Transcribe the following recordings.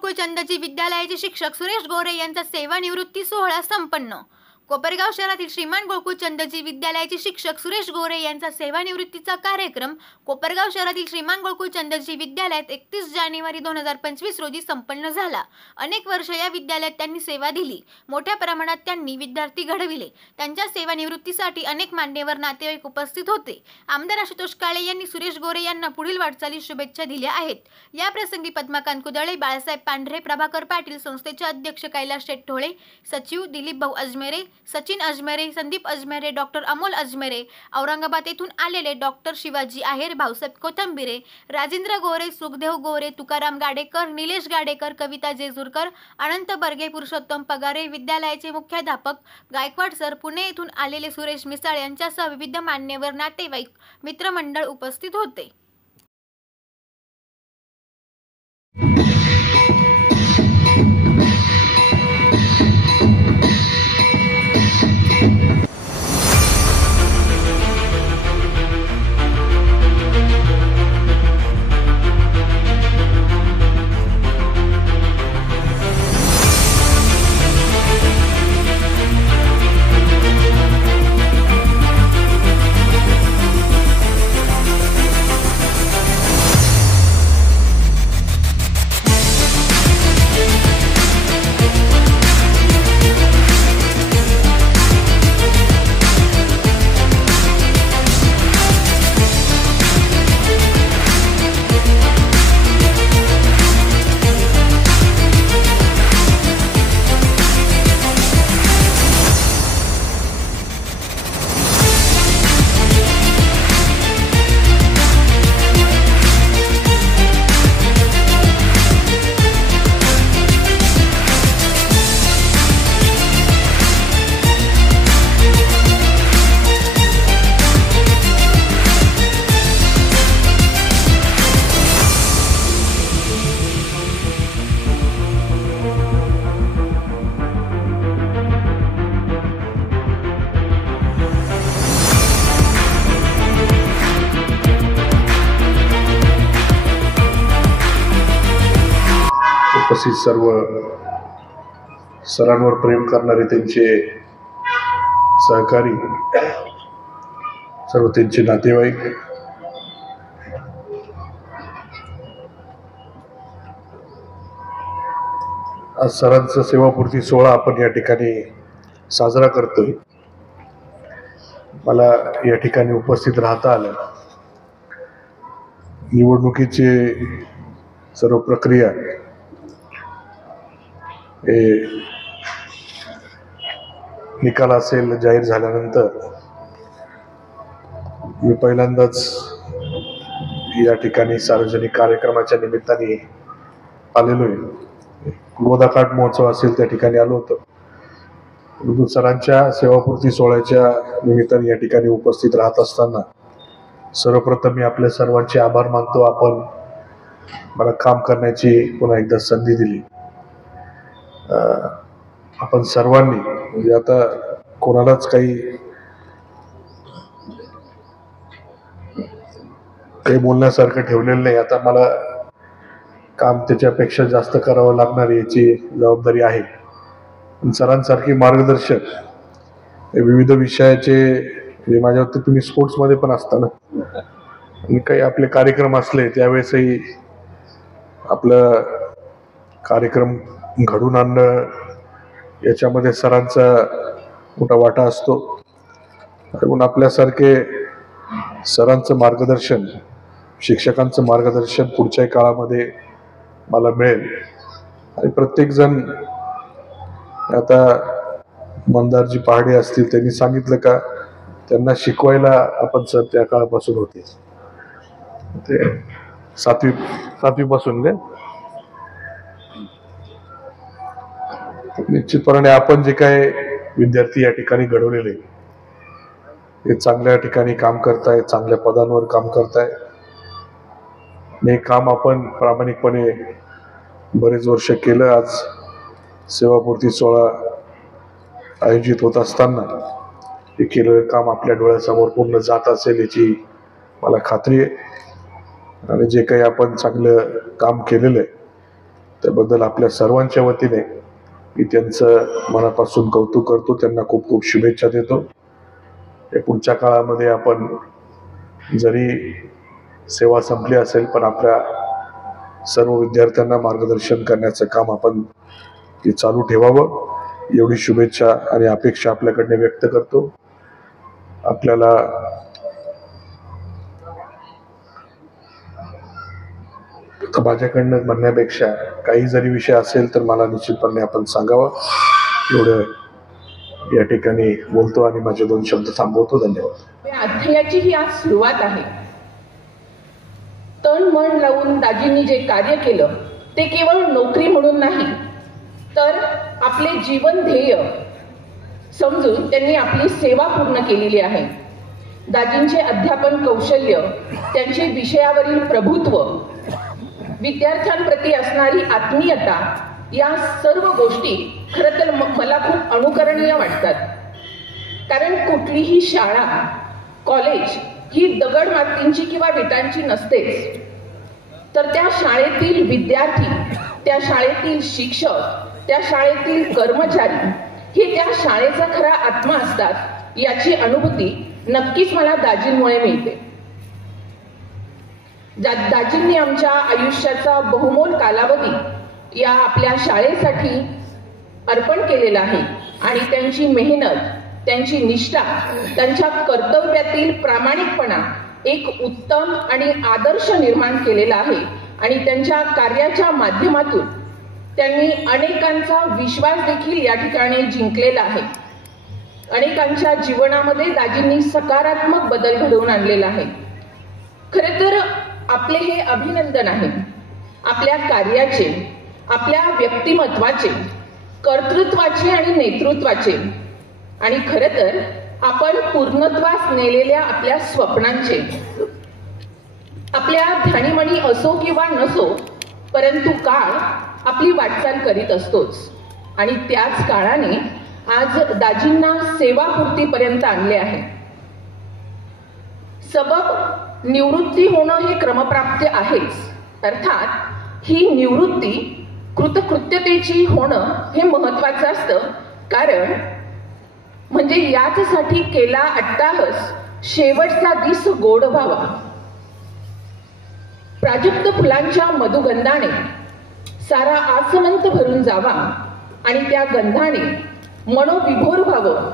गोकुळ चंदजी विद्यालयाचे शिक्षक सुरेश गोरे यांचा सेवानिवृत्ती सोहळा संपन्न। कोपरगाव शहरातील श्रीमान गोकुळ चंदजी विद्यालयाचे शिक्षक सुरेश गोरे यांचा सेवानिवृत्तीचा कार्यक्रम कोपरगाव शहरातील श्रीमान गोकुळ चंदजी विद्यालयात 31 जानेवारी 2025 रोजी संपन्न झाला। अनेक वर्ष या विद्यालयात त्यांनी सेवा दिली। मोठ्या प्रमाणात त्यांनी विद्यार्थी घडविले। त्यांच्या सेवानिवृत्तीसाठी अनेक मान्यवर नातेवाईक उपस्थित होते। आमदार आशुतोष काळे यांनी सुरेश गोरे यांना पुढील वाटचालीस शुभेच्छा दिल्या आहेत। या प्रसंगी पद्माकांत कुदळे, बाळासाहेब पांढरे, प्रभाकर पाटील, संस्थेचे अध्यक्ष कैलास शेट्टोळे, सचिव दिलीप भाऊ अजमेरे, सचिन अजमेरे, संदीप अजमेरे, डॉक्टर अमोल अजमेरे, औरंगाबाद येथून आलेले डॉक्टर शिवाजी आहेर, भाऊसाहेब कोथंबिरे, राजेंद्र गोरे, सुखदेव गोरे, तुकाराम गाडेकर, निलेश गाडेकर, कविता जेजुरकर, अनंत बर्गे, पुरुषोत्तम पगारे, विद्यालयाचे मुख्याध्यापक गायकवाड सर, पुणे येथून आलेले सुरेश मिसाळ यांच्यासह विविध मान्यवर नातेवाईक मित्रमंडळ उपस्थित होते। उपस्थित सर्व सरांवर प्रेम करणारे त्यांचे सहकारी, सर्व त्यांचे नातेवाईक, आज सरांचा सेवापूर्ती सोहळा आपण या ठिकाणी साजरा करतोय। मला या ठिकाणी उपस्थित राहता आलं। निवडणुकीचे सर्व प्रक्रिया निकाल असेल जाहीर झाल्यानंतर मी पहिल्यांदाच या ठिकाणी सार्वजनिक कार्यक्रमाच्या निमित्ताने आलेलो आहे। गोदाकाठ महोत्सव असेल त्या ठिकाणी आलो होतो। परंतु सरांच्या सेवापूर्ती सोहळ्याच्या निमित्ताने या ठिकाणी उपस्थित राहत असताना सर्वप्रथम मी आपल्या सर्वांचे आभार मानतो। आपण मला काम करण्याची पुन्हा एकदा संधी दिली। आपण सर्वांनी म्हणजे आता कोणालाच काही बोलण्यासारखं ठेवलेलं नाही। आता मला काम त्याच्यापेक्षा जास्त करावं लागणार याची जबाबदारी आहे। पण सरांसारखी मार्गदर्शक विविध विषयाचे माझ्यावरती, तुम्ही स्पोर्ट्समध्ये पण असता ना, आणि काही आपले कार्यक्रम असले त्यावेळेसही आपलं कार्यक्रम घडून आणणं याच्यामध्ये सरांचा मोठा वाटा असतो। म्हणून आपल्यासारखे सरांचं मार्गदर्शन, शिक्षकांचं मार्गदर्शन पुढच्या काळामध्ये मला मिळेल। आणि प्रत्येक जण, आता मंदारजी पहाडे असतील, त्यांनी सांगितलं का त्यांना शिकवायला आपण सर त्या काळापासून होते, ते सातवी पासून निश्चितपणे आपण जे काय विद्यार्थी या ठिकाणी घडवलेले ते चांगल्या ठिकाणी काम करताय, चांगल्या पदांवर काम करताय। हे काम आपण प्रामाणिकपणे बरेच वर्ष केलं। आज सेवापूर्ती सोहळा आयोजित होत असताना हे केलेलं काम आपल्या डोळ्यासमोर पूर्ण जात असेल याची मला खात्री आहे। आणि जे काही आपण चांगलं काम केलेलं आहे त्याबद्दल आपल्या सर्वांच्या वतीने मी त्यांचं मनापासून कौतुक करतो. त्यांना खूप खूप शुभेच्छा देतो. पुढच्या काळामध्ये आपण जरी सेवा संपली असेल पण आपल्या सर्व विद्यार्थ्यांना मार्गदर्शन करण्याचं काम आपण चालू ठेवावं एवढी शुभेच्छा आणि अपेक्षा आपल्याकडनं व्यक्त करतो. आपल्याला माझ्याकडनं म्हणण्यापेक्षा काही जरी विषय असेल तर मला निश्चितपणे आपण सांगावं एवढं या ठिकाणी बोलतो आणि माझे 2 शब्द थांबवतो. धन्यवाद. अध्यायाची ही आज सुरुवात आहे. तन मन लावून दाजींनी जे कार्य केलं ते केवळ नोकरी म्हणून नाही तर आपले जीवन ध्येय समजून त्यांनी आपली सेवा पूर्ण केलेली आहे. दाजींचे अध्यापन कौशल्य, त्यांचे विषयावरील प्रभुत्व, विद्यार्थ्यांप्रती असणारी आत्मीयता या सर्व गोष्टी खरं तर मला खूप अनुकरणीय वाटतात. कारण कुठलीही शाळा कॉलेज ही दगड मातींची किंवा विटांची नसतेच, तर त्या शाळेतील विद्यार्थी, त्या शाळेतील शिक्षक, त्या शाळेतील कर्मचारी हे त्या शाळेचा खरा आत्मा असतात याची अनुभूती नक्कीच मला दाजींमुळे मिळते. दाजींनी आमच्या आयुष्याचा बहुमोल कालावधी या आपल्या शाळेसाठी अर्पण केलेला आहे आणि त्यांची मेहनत, त्यांची निष्ठा, त्यांच्या कर्तव्यातील प्रामाणिकपणा एक उत्तम आणि आदर्श निर्माण केलेला आहे. आणि त्यांच्या कार्याच्या माध्यमातून त्यांनी अनेकांचा विश्वास देखील या ठिकाणी जिंकलेला आहे. अनेकांच्या जीवनामध्ये दाजींनी सकारात्मक बदल घडवून आणलेला आहे. खरे तर आपले हे अभिनंदन आहे आपल्या कार्याचे, आपल्या व्यक्तिमत्वाचे, कर्तृत्वाचे आणि नेतृत्वाचे आणि खरे तर आपण पूर्णत्वास नेलेल्या आपल्या स्वप्नांचे. आपल्या ध्यानीमणी असो किंवा नसो परंतु काळ आपली वाटचाल करीत असतोच आणि त्याच काळाने आज दाजींना सेवापूर्तीपर्यंत आणले आहे. सबब निवृत्ती होणं हे क्रमप्राप्त आहेच, अर्थात ही निवृत्ती कृतकृत्यतेची होणं हे महत्वाचं असतं. कारण म्हणजे याचसाठी केला अट्टाहस शेवटचा दिस गोड व्हावा. प्राजक्त फुलांच्या मधुगंधाने सारा आसमंत भरून जावा आणि त्या गंधाने मनोविभोर व्हावं.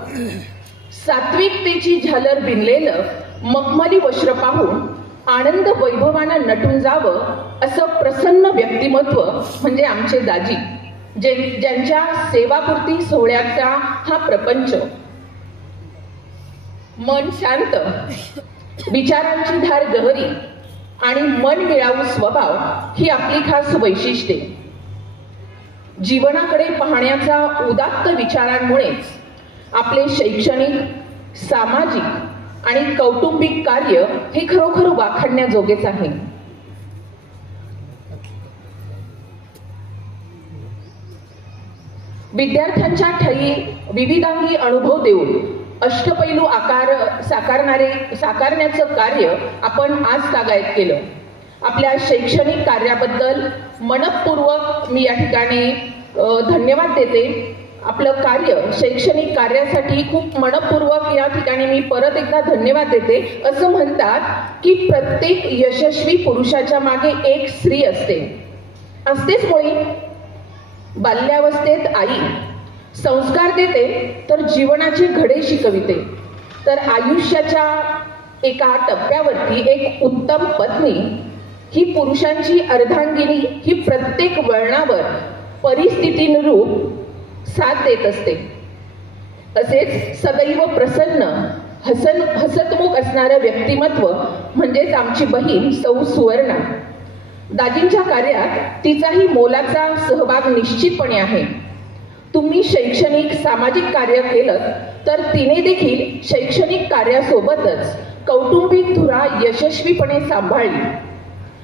सात्विकतेची झालर बिनलेलं मखमली वस्त्र पाहून आनंद वैभवानं नटून जावं असं प्रसन्न व्यक्तिमत्व म्हणजे आमचे दाजी, ज्यांच्या सेवापूर्ती सोहळ्याचा हा प्रपंच. मन शांत, विचारांची धार गहरी आणि मन मिळावू स्वभाव ही आपली खास वैशिष्ट्ये. जीवनाकडे पाहण्याचा उदात्त विचारांमुळेच आपले शैक्षणिक, सामाजिक आणि कौटुंबिक कार्य हे खरोखर वाखाणण्याजोगेच आहे. विद्यार्थ्यांच्या ठायी विविधांगी अनुभव देऊन अष्टपैलू आकार साकारण्याचं कार्य आपण आज तागायत केलं. आपल्या शैक्षणिक कार्याबद्दल मनपूर्वक मी या ठिकाणी धन्यवाद देते. आपलं कार्य, शैक्षणिक कार्यासाठी खूप मनपूर्वक या ठिकाणी मी परत एकदा धन्यवाद देते. असं म्हणतात की प्रत्येक यशस्वी पुरुषाच्या मागे एक स्त्री असतेच मुळी. बाल्यावस्थेत आई संस्कार देते तर जीवनाचे घडे शिकविते, तर आयुष्याच्या एका टप्प्यावरती एक उत्तम पत्नी ही पुरुषांची अर्धांगिनी ही प्रत्येक वळणावर परिस्थितीनुरूप साथ देत असते. तसेच सदैव प्रसन्न हसतमुख असणारं व्यक्तिमत्व म्हणजेच आमची बहीण सौ सुवर्णा. दाजींच्या कार्यात तिचाही मोलाचा सहभाग निश्चितपणे आहे. तुम्ही शैक्षणिक, सामाजिक कार्य केलं तर तिने देखील शैक्षणिक कार्यासोबतच कौटुंबिक धुरा यशस्वीपणे सांभाळली.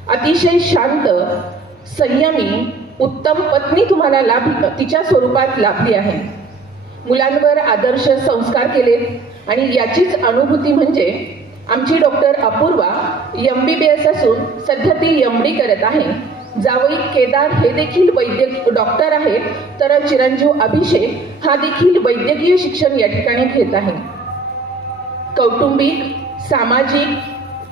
अतिशय शांत, संयमी, उत्तम पत्नी तुम्हाला तिच्या स्वरूपात लाभली आहे. मुलांवर आदर्श संस्कार केले आणि याचीच अनुभूती म्हणजे आमची डॉक्टर अपूर्वा MBBS असून सध्या ती MD करत आहे. जावई केदार हे देखील डॉक्टर आहेत, तर चिरंजीव अभिषेक हा देखील वैद्यकीय शिक्षण या ठिकाणी घेत आहे. कौटुंबिक, सामाजिक,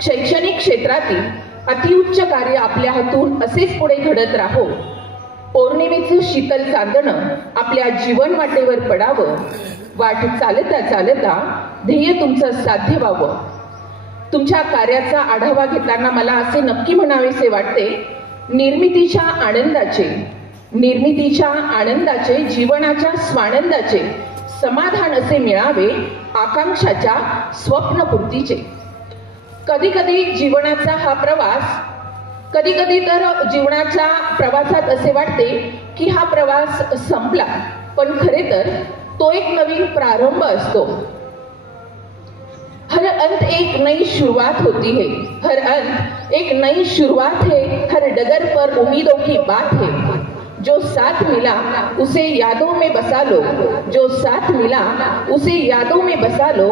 शैक्षणिक क्षेत्रातील अतिउच्च कार्य आपल्या हातून असेच पुढे घडत राहो. पौर्णिमेचं शीतल चांदणं आपल्या जीवन वाटेवर पडावं. वाट चालता चालता ध्येय तुमचं साध्य व्हावं. तुमच्या कार्याचा आढावा घेताना मला असे नक्की म्हणावेसे वाटते, निर्मितीच्या आनंदाचे, जीवनाच्या स्वानंदाचे समाधान असे मिळावे, आकांक्षाच्या स्वप्नपूर्तीचे. कधी कधी जीवनाचा हा प्रवास, कधी तर जीवनाच्या प्रवासात असे वाटते की हा प्रवास संपला, पण खरे तर तो एक नवीन प्रारंभ असतो. हर अंत एक नई शुरुआत होती है, हर अंत एक नई शुरुआत है, हर डगर पर उम्मीदों की बात है. जो साथ मिला उसे यादों में बसा लो, जो साथ मिला उसे यादों में बसा लो,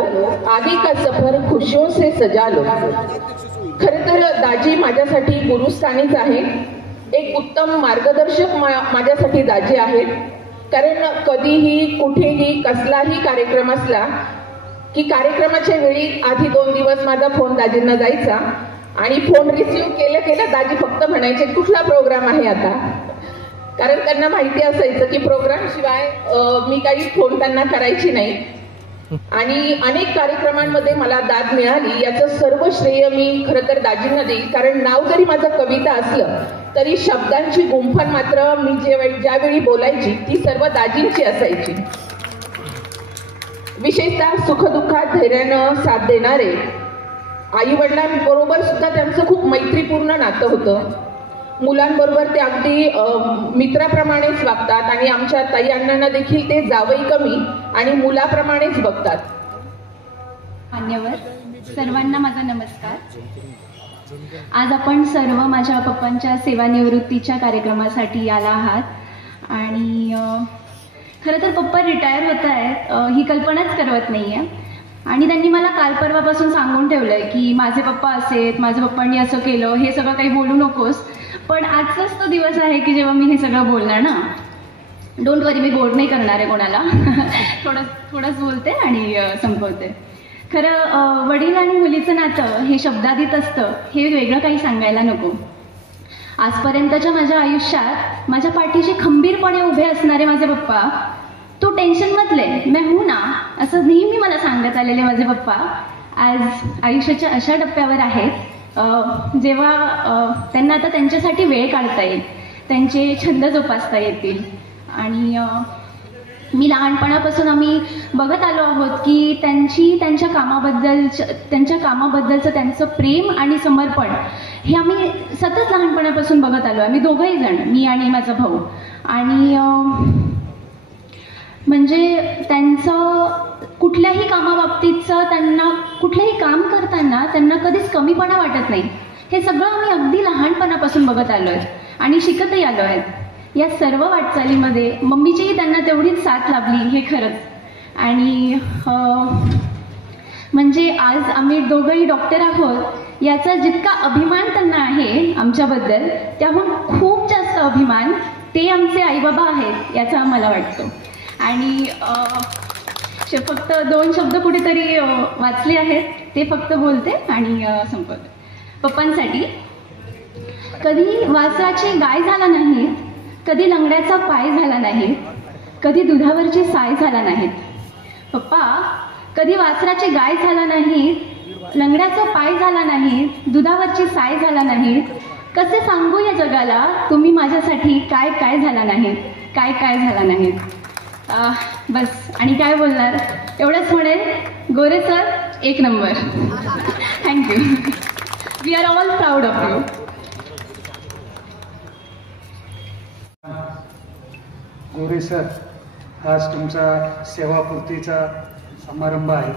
आगे का सफर खुशियों से सजा लो. खरं तर दाजी माझ्यासाठी गुरुस्थानीच आहे. एक उत्तम मार्गदर्शक माझ्यासाठी दाजी आहेत. कारण कधीही कुठेही कसलाही कार्यक्रम असला की कार्यक्रमाच्या वेळी आधी 2 दिवस माझा फोन दाजींना जायचा आणि फोन रिसिव्ह केलं दाजी फक्त म्हणायचे कुठला प्रोग्राम आहे आता. कारण त्यांना माहिती असायचं की प्रोग्राम शिवाय मी काही फोन त्यांना करायची नाही. आणि अनेक कार्यक्रमांमध्ये मला दाद मिळाली, याचं सर्व श्रेय मी खरं तर दाजींना देईल. कारण नाव जरी माझं कविता असलं तरी शब्दांची गुंफण मात्र मी ज्यावेळी बोलायची ती सर्व दाजींची असायची. विशेषतः सुखदुःखात धैर्यानं साथ देणारे आई वडिलांबरोबर सुद्धा त्यांचं खूप मैत्रीपूर्ण नातं होतं. मुलांबरोबर ते अगदी मित्राप्रमाणेच वागतात आणि आमच्या ताई अण्णांना देखील ते जावई कमी आणि मुलाप्रमाणेच बघतात. मान्यवर सर्वांना माझा नमस्कार. आज आपण सर्व माझ्या पप्पांच्या सेवानिवृत्तीच्या कार्यक्रमासाठी आला आहात आणि खरं तर पप्पा रिटायर होत आहेत ही कल्पनाच करवत नाही आहे. आणि त्यांनी मला काल परवापासून सांगून ठेवलं आहे की माझे पप्पा असेत, माझ्या पप्पांनी असं केलं, हे सगळं काही बोलू नकोस. पण आजचाच तो दिवस आहे की जेव्हा मी हे सगळं बोलणार ना. डोंट वरी, मी बोर नाही करणार आहे कोणाला. थोडंच बोलते आणि संपवते. खरं वडील आणि मुलीचं नातं हे शब्दातीत असतं, हे वेगळं काही सांगायला नको. आजपर्यंतच्या माझ्या आयुष्यात माझ्या पाठीशी खंबीरपणे उभे असणारे माझे पप्पा, तू टेन्शन मधले मैं हूं ना, असं नेहमी मला सांगत आलेले माझे पप्पा आज आयुष्याच्या अशा टप्प्यावर आहेत जेव्हा त्यांना आता त्यांच्यासाठी वेळ काढता येईल, त्यांचे छंद जोपासता येतील. आणि मी लहानपणापासून आम्ही बघत आलो आहोत की त्यांच्या कामाबद्दलचं त्यांचं प्रेम आणि समर्पण हे आम्ही सतत लहानपणापासून बघत आलो. आम्ही दोघंही जण, मी आणि माझा भाऊ. आणि म्हणजे त्यांचं कुठल्याही कामाबाबतीतचं, त्यांना कुठलंही काम करताना त्यांना कधीच कमीपणा वाटत नाही. हे सगळं आम्ही अगदी लहानपणापासून बघत आलो आहे आणि शिकतही आलो आहेत. या सर्व वाटचालीमध्ये मम्मीचीही त्यांना तेवढीच साथ लाभली, हे खरंच. आणि म्हणजे आज आम्ही दोघंही डॉक्टर आहोत याचा जितका अभिमान त्यांना आहे आमच्याबद्दल, त्याहून खूप जास्त अभिमान ते आमचे आईबाबा आहेत याचा आम्हाला वाटतो. आणि फक्त 2 शब्द कुठेतरी वाचले आहेत, ते फक्त बोलते आणि संपवते. पप्पांसाठी, कधी वासराची गाय झाला नाही, कधी लंगड्याचा पाय झाला नाही, कधी दुधावरची साय झाला नाहीत. पप्पा, कधी वासराची गाय झाला नाही, लंगड्याचा पाय झाला नाही, दुधावरची साय झाला नाही. कसे सांगू या जगाला तुम्ही माझ्यासाठी काय काय झाला नाही, काय काय झाला नाही. बस आणि काय बोलणार, एवढंच म्हणेल. Gore sir, 1 number. Thank you. We are all proud of you. Gore sir, आज तुमचा सेवापूर्तीचा समारंभ आहे.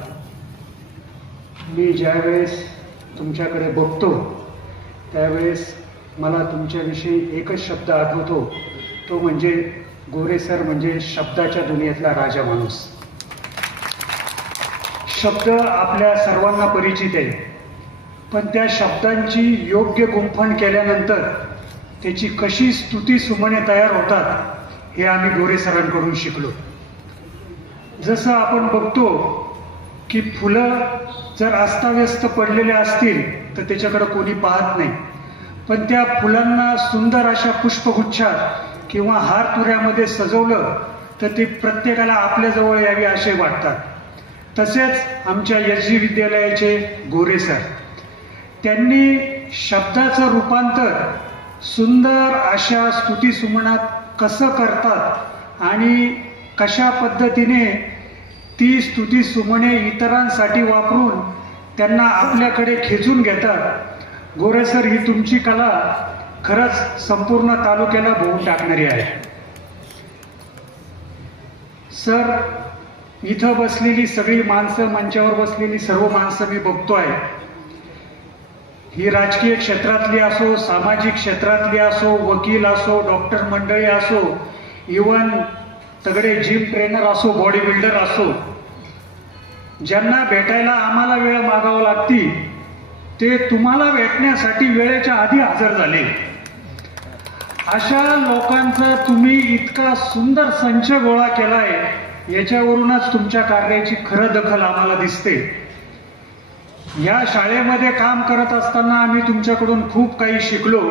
मी ज्यावेळेस तुमच्याकडे बघतो त्यावेळेस मला तुमच्याविषयी एकच शब्द आठवतो, तो म्हणजे गोरे सर म्हणजे शब्दाच्या दुनियेतला राजा माणूस. शब्द आपल्या सर्वांना परिचित आहे, पण त्या शब्दांची योग्य गुंफण केल्यानंतर त्याची कशी स्तुती सुमने तयार होतात हे आम्ही गोरे सरांकडून शिकलो. जसं आपण बघतो की फुलं जर अस्ताव्यस्त पडलेले असतील तर त्याच्याकडे कोणी पाहत नाही, पण त्या फुलांना सुंदर अशा पुष्पगुच्छात किंवा हार तुऱ्यामध्ये सजवलं तर ते प्रत्येकाला आपल्याजवळ यावी असे वाटतात. तसेच आमच्या एस.जी. विद्यालयाचे गोरे सर, त्यांनी शब्दाचं रूपांतर सुंदर अशा स्तुतीसुमनात कसं करतात आणि कशा पद्धतीने ती स्तुतीसुमने इतरांसाठी वापरून त्यांना आपल्याकडे खेचून घेतात. गोरे सर, ही तुमची कला खरंच संपूर्ण तालुक्याला भोवून टाकणारी आहे. सर, इथं बसलेली सगळी माणसं, मंचावर बसलेली सर्व माणसं मी बघतोय, ही राजकीय क्षेत्रातली असो, सामाजिक क्षेत्रातली असो, वकील असो, डॉक्टर मंडळी असो, इवन तगडे जिम ट्रेनर असो, बॉडी बिल्डर असो, ज्यांना भेटायला आम्हाला वेळ मागावं लागती ते तुम्हाला भेटण्यासाठी वेळेच्या आधी हजर झाले. अशा लोकांचा तुम्ही इतका सुंदर संच गोळा केलाय, याच्यावरूनच तुमच्या कार्याची खरं दखल आम्हाला दिसते. या शाळेमध्ये काम करत असताना आम्ही तुमच्याकडून खूप काही शिकलो.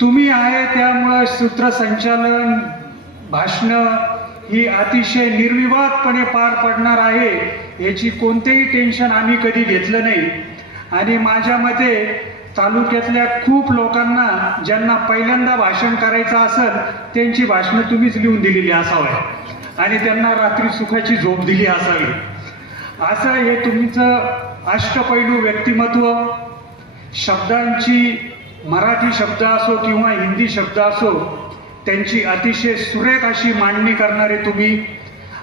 तुम्ही आहे त्यामुळं सूत्रसंचालन, भाषणं ही अतिशय निर्विवादपणे पार पडणार आहे याची कोणतेही टेन्शन आम्ही कधी घेतलं नाही. आणि माझ्या मते तालुक्यातल्या खूप लोकांना ज्यांना पहिल्यांदा भाषण करायचं असेल त्यांची भाषणं तुम्हीच लिहून दिलेली असावी आणि त्यांना रात्री सुखाची झोप दिली असावी. असं हे तुमचं अष्टपैलू व्यक्तिमत्व, शब्दांची मराठी शब्द असो किंवा हिंदी शब्द असो त्यांची अतिशय सुरेख अशी मांडणी करणारे तुम्ही,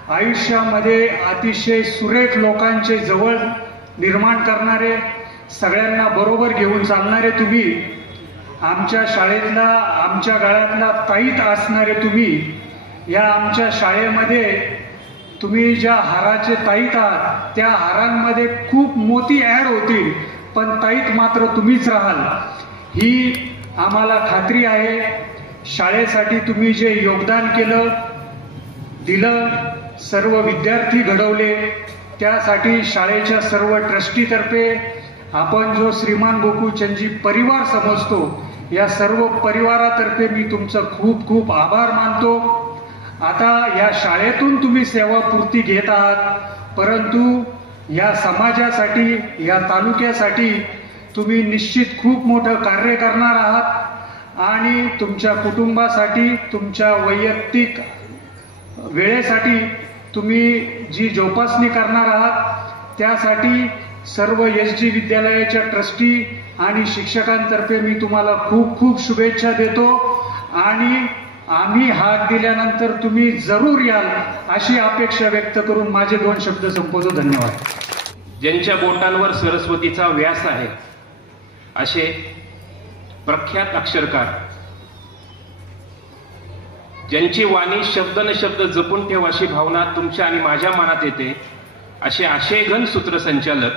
आयुष्यामध्ये अतिशय सुरेख लोकांचे जवळ निर्माण करणारे, सगळ्यांना बरोबर घेऊन चालणारे तुम्ही, आमच्या शाळेतला, आमच्या गळ्यातला ताईत असणारे तुम्ही, या आमच्या शाळेमध्ये तुम्ही ज्या हाराचे ताईत आहात त्या हारांमध्ये खूप मोती ॲड होतील, पण ताईत मात्र तुम्हीच राहाल ही आम्हाला खात्री आहे. शाळेसाठी तुम्ही जे योगदान केलं, दिलं, सर्व विद्यार्थी घडवले, त्यासाठी शाळेच्या सर्व ट्रस्टीतर्फे आपण जो श्रीमान गोकुळचंदजी परिवार समजतो या सर्व परिवारातर्फे मी तुमचं खूप खूप आभार मानतो. आता या शाळेतून तुम्ही सेवापूर्ती घेत आहात, परंतु या समाजासाठी, या तालुक्यासाठी तुम्ही निश्चित खूप मोठं कार्य करणार आहात आणि तुमच्या कुटुंबासाठी, तुमच्या वैयक्तिक वेळेसाठी तुम्ही जी जोपासणी करणार आहात त्यासाठी सर्व एस.जी. विद्यालयाच्या ट्रस्टी आणि शिक्षकांतर्फे मी तुम्हाला खूप खूप शुभेच्छा देतो आणि आम्ही हाक दिल्यानंतर तुम्ही जरूर याल अशी अपेक्षा व्यक्त करून माझे 2 शब्द संपवतो. धन्यवाद. ज्यांच्या बोटांवर सरस्वतीचा व्यास आहे असे प्रख्यात अक्षरकार, ज्यांची वाणी शब्द न शब्द जपून ठेव अशी भावना तुमच्या आणि माझ्या मनात येते असे आशयघन सूत्रसंचालक,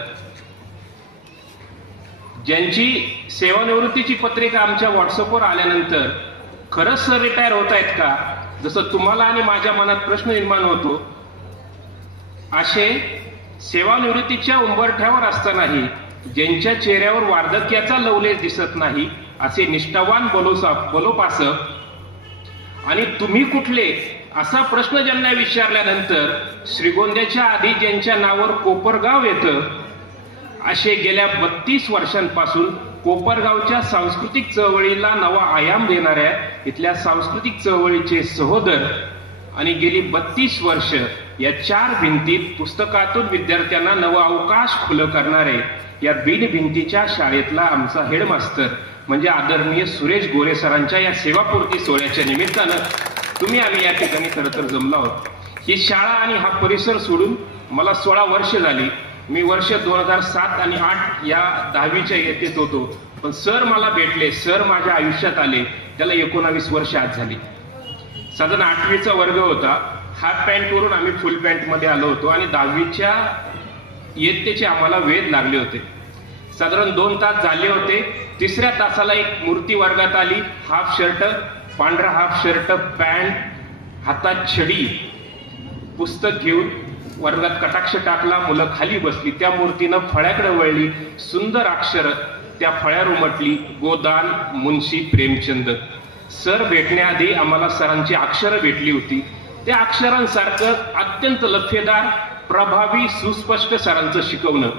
ज्यांची सेवानिवृत्तीची पत्रिका आमच्या व्हॉट्सअपवर आल्यानंतर खरंच सर रिटायर होत आहेत का, जसं तुम्हाला आणि माझ्या मनात प्रश्न निर्माण होतो, असे सेवानिवृत्तीच्या उंबरठ्यावर असतानाही ज्यांच्या चेहऱ्यावर वार्धक्याचा लवलेश दिसत नाही असे निष्ठावान बलोपासक आणि तुम्ही कुठले असा प्रश्न ज्यांना विचारल्यानंतर श्रीगोंद्याच्या आधी ज्यांच्या नावावर कोपरगाव येतं असे गेल्या 32 वर्षांपासून कोपरगावच्या सांस्कृतिक चळवळीला नवा आयाम देणाऱ्या इथल्या सांस्कृतिक चळवळीचे सहोदर आणि गेली 32 वर्ष या 4 भिंतीत पुस्तकातून विद्यार्थ्यांना नवा अवकाश खुलं करणारे या बिन भिंतीच्या शाळेतला आमचा हेडमास्टर म्हणजे आदरणीय सुरेश गोरे सरांच्या या सेवापूर्ती सोहळ्याच्या निमित्तानं तुम्ही आम्ही या ठिकाणी खरं तर जमलो आहोत. ही शाळा आणि हा परिसर सोडून मला 16 वर्ष झाली. मी वर्ष 2007 आणि 8 या 10वीच्या येतेत होतो, पण सर मला भेटले, सर माझ्या आयुष्यात आले त्याला 19 वर्ष आज झाली. साधारण 8वीचा वर्ग होता, हाफ पॅन्ट वरून आम्ही फुल पॅन्ट मध्ये आलो होतो आणि 10वीच्या इयत्तेचे आम्हाला वेध लागले होते. साधारण 2 तास झाले होते. तिसऱ्या तासाला एक मूर्ती वर्गात आली, हाफ शर्ट, पांढरा हाफ शर्ट, पॅन्ट, हातात छडी, पुस्तक घेऊन वर्गात कटाक्ष टाकला. मुलं खाली बसली. त्या मूर्तीनं फळ्याकडे वळली. सुंदर अक्षर त्या फळ्यावर उमटली, गोदान मुन्शी प्रेमचंद. सर भेटण्याआधी आम्हाला सरांची अक्षरं भेटली होती. त्या अक्षरांसारखं अत्यंत लफेदार, प्रभावी, सुस्पष्ट सरांचं शिकवणं.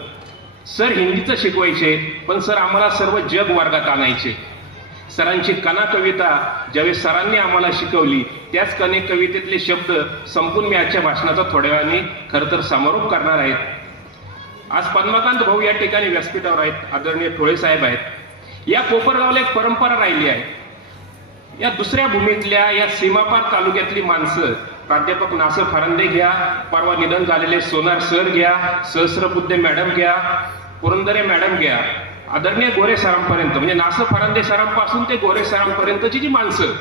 सर हिंदीचं शिकवायचे, पण सर आम्हाला सर्व जग वर्गात आणायचे. सरांची कणा कविता ज्यावेळेस सरांनी आम्हाला शिकवली, त्याच कवितेतले शब्द संपून मी आजच्या भाषणाचा थोड्या वेळाने खरं तर समारोप करणार आहेत. आज पद्मकांत भाऊ या ठिकाणी व्यासपीठावर आहेत, आदरणीय टोळे साहेब आहेत. या कोपरगावला एक परंपरा राहिली आहे. या दुसऱ्या भूमीतल्या या सीमापार तालुक्यातली माणसं, प्राध्यापक नासर फरांदे घ्या, परवा निधन झालेले सोनार सर घ्या, सहस्रबुद्धे मॅडम घ्या, पुरंदरे मॅडम घ्या, आदरणीय गोरे सरांपर्यंत, म्हणजे नासर फरांदे सरांपासून ते गोरे सरांपर्यंतची जी माणसं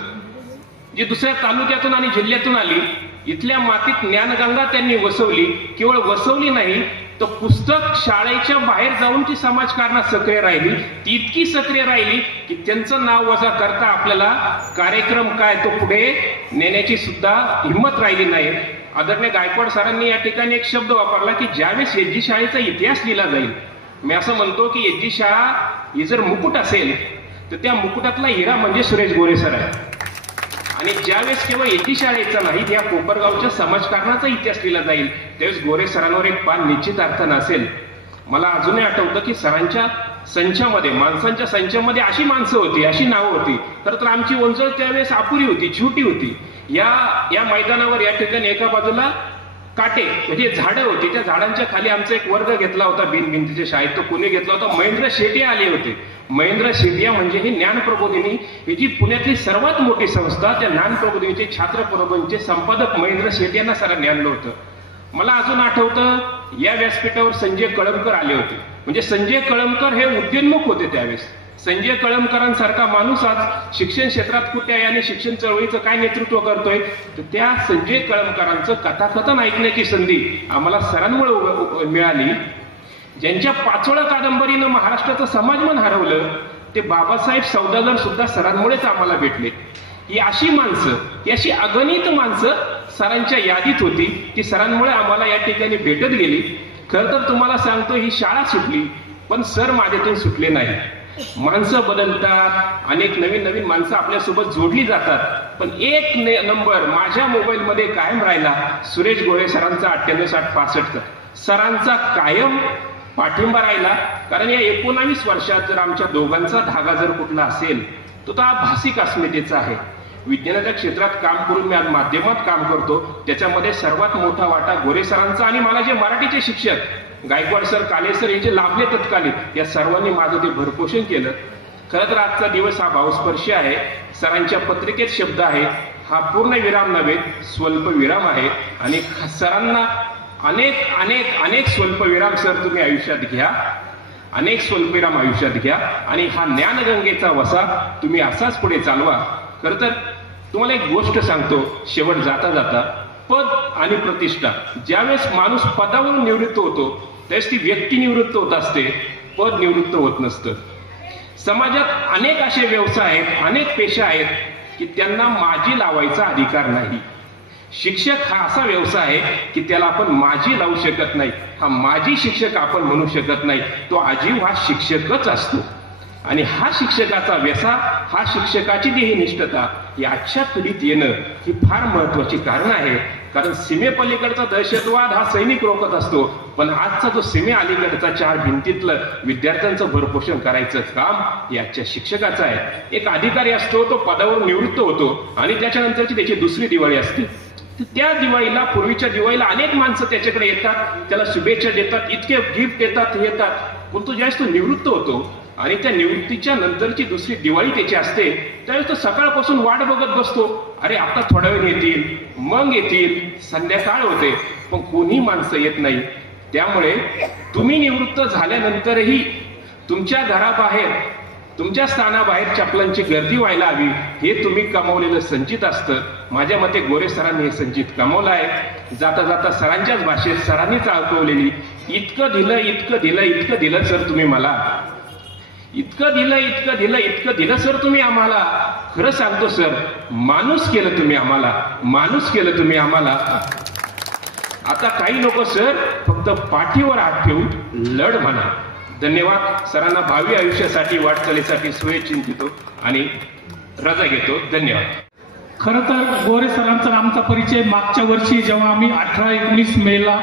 जी दुसऱ्या तालुक्यातून आणि जिल्ह्यातून आली, इथल्या मातीत ज्ञानगंगा त्यांनी वसवली. केवळ वसवली नाही तर पुस्तक शाळेच्या बाहेर जाऊन ती समाजकारणात सक्रिय राहिली. ती इतकी सक्रिय राहिली की त्यांचं नाव वजा करता आपल्याला कार्यक्रम काय तो पुढे नेण्याची सुद्धा हिंमत राहिली नाही. आदरणीय गायकवाड सरांनी या ठिकाणी एक शब्द वापरला की ज्यावेळेस एजी शाळेचा इतिहास लिहिला जाईल, मी असं म्हणतो की एजी शाळा ही जर मुकुट असेल तर त्या मुकुटातला हिरा म्हणजे सुरेश गोरे सर आहे. आणि ज्यावेळेस केवळ एजी शाळेचा नाही, या कोपरगावच्या समाजकारणाचा इतिहास लिहिला जाईल, त्यावेळेस गोरे सरांवर एक पान निश्चित अर्थ नसेल. मला अजूनही आठवतं की सरांच्या संचामध्ये, माणसांच्या संचामध्ये अशी माणसं होती, अशी नावं होती. तर आमची वंजळ त्यावेळेस अपुरी होती, छोटी होती. या मैदानावर या ठिकाणी एका बाजूला काटे म्हणजे झाडं होती. त्या झाडांच्या खाली आमचा एक वर्ग घेतला होता बिनभिंतीच्या शाळेत. तो कोणी घेतला होता? महेंद्र शेटे आले होते. महेंद्र शेटिया म्हणजे ही ज्ञान प्रबोधिनी, ही जी पुण्यातली सर्वात मोठी संस्था, त्या ज्ञान प्रबोधिनीचे छात्र प्रबोधिनीचे संपादक महेंद्र शेटियांना सरांनी आणलं होतं. मला अजून आठवतं या व्यासपीठावर संजय कळमकर आले होते. म्हणजे संजय कळमकर हे उद्योन्मुख होते त्यावेळेस. संजय कळमकरांसारखा माणूस आज शिक्षण क्षेत्रात कुठे आहे आणि शिक्षण चळवळीचं काय नेतृत्व करतोय, तर त्या संजय कळमकरांचं कथाकथन ऐकण्याची संधी आम्हाला सरांमुळे मिळाली. ज्यांच्या पाचोळा कादंबरीनं महाराष्ट्राचं समाजमन हरवलं, ते बाबासाहेब सौदागर सुद्धा सरांमुळेच आम्हाला भेटले. ही अशी माणसं, ही अशी अगणित माणसं सरांच्या यादीत होती, की सरांमुळे आम्हाला या ठिकाणी भेटत गेली. खरं तर तुम्हाला सांगतो, ही शाळा सुटली पण सर माझ्यातून सुटले नाही. माणसं बदलतात, अनेक नवीन नवीन माणसं आपल्यासोबत जोडली जातात, पण एक नंबर माझ्या मोबाईलमध्ये कायम राहिला, सुरेश गोरे सरांचा 98-60-65 सरांचा कायम पाठिंबा राहिला. कारण या 19 वर्षात जर आमच्या दोघांचा धागा जर कुठला असेल तो हा भाषिक अस्मितेचा आहे. विज्ञानाच्या क्षेत्रात काम करून मी आज माध्यमात काम करतो, त्याच्यामध्ये सर्वात मोठा वाटा गोरे सरांचा. आणि मला जे मराठीचे शिक्षक गायकवाड सर, काले सर हे जे लाभले तत्कालीन, या सर्वांनी माझं ते भरपोषण केलं. खरं तर आजचा दिवस हा भावस्पर्शी आहे. सरांच्या पत्रिकेत शब्द आहे, हा पूर्ण विराम नव्हे, स्वल्प विराम आहे. आणि सरांना अनेक अनेक अनेक स्वल्प विराम सर तुम्ही आयुष्यात घ्या, अनेक स्वल्प विराम आयुष्यात घ्या. आणि हा ज्ञानगंगेचा वसा तुम्ही असाच पुढे चालवा. खरं तर तुम्हाला एक गोष्ट सांगतो, शेवट जाता जाता, पद आणि प्रतिष्ठा, ज्यावेळेस माणूस पदावरून निवृत्त होतो त्यावेळेस ती व्यक्ती निवृत्त होत असते, पद निवृत्त होत नसतं. समाजात अनेक असे व्यवसाय आहेत, अनेक पेशा आहेत की त्यांना माजी लावायचा अधिकार नाही. शिक्षक हा असा व्यवसाय आहे की त्याला आपण माजी लावू शकत नाही. हा माजी शिक्षक आपण म्हणू शकत नाही, तो आजीव हा शिक्षकच असतो. आणि हा शिक्षकाचा व्यसा, हा शिक्षकाची ध्येयनिष्ठता ही आजच्या पिढीत येणं ही फार महत्वाची कारण आहे. कारण सीमेपलीकडचा दहशतवाद हा सैनिक रोखत असतो, पण आजचा जो सीमे अलीकडचा 4 भिंतीतलं विद्यार्थ्यांचं भरपोषण करायचं काम याच्या शिक्षकाचं आहे. एक अधिकारी असतो, तो पदावरून निवृत्त होतो आणि त्याच्यानंतरची त्याची दुसरी दिवाळी असते. त्या दिवाळीला, पूर्वीच्या दिवाळीला अनेक माणसं त्याच्याकडे येतात, त्याला शुभेच्छा देतात, इतके गिफ्ट देतात, येतात. पण तो ज्यावेळेस तो निवृत्त होतो आणि त्या निवृत्तीच्या नंतरची दुसरी दिवाळी त्याची असते, त्यावेळेस तो सकाळपासून वाट बघत बसतो. अरे आता थोड्या वेळ येतील, मग येतील, संध्याकाळ होते, पण कोणी माणसं येत नाही. त्यामुळे तुम्ही निवृत्त झाल्यानंतरही तुमच्या घराबाहेर, तुमच्या स्थानाबाहेर चपलांची गर्दी व्हायला हवी. हे तुम्ही कमावलेलं संचित असतं. माझ्या मते गोरे सरांनी हे संचित कमावलं आहे. जाता जाता सरांच्याच भाषेत सरांनीच आळकवलेली, इतकं दिलं, इतकं दिलं, इतकं दिलं सर तुम्ही मला, इतकं दिलं सर तुम्ही आम्हाला. खरं सांगतो सर, माणूस केलं तुम्ही आम्हाला. आता काही लोक सर फक्त पाठीवर हात ठेवून लढ म्हणा. धन्यवाद. सरांना भावी आयुष्यासाठी वाटचालीसाठी शुभेच्छिंतितो आणि रजा घेतो. धन्यवाद. खरं तर गोरे सरांचा आमचा परिचय मागच्या वर्षी जेव्हा आम्ही 18-19 मेला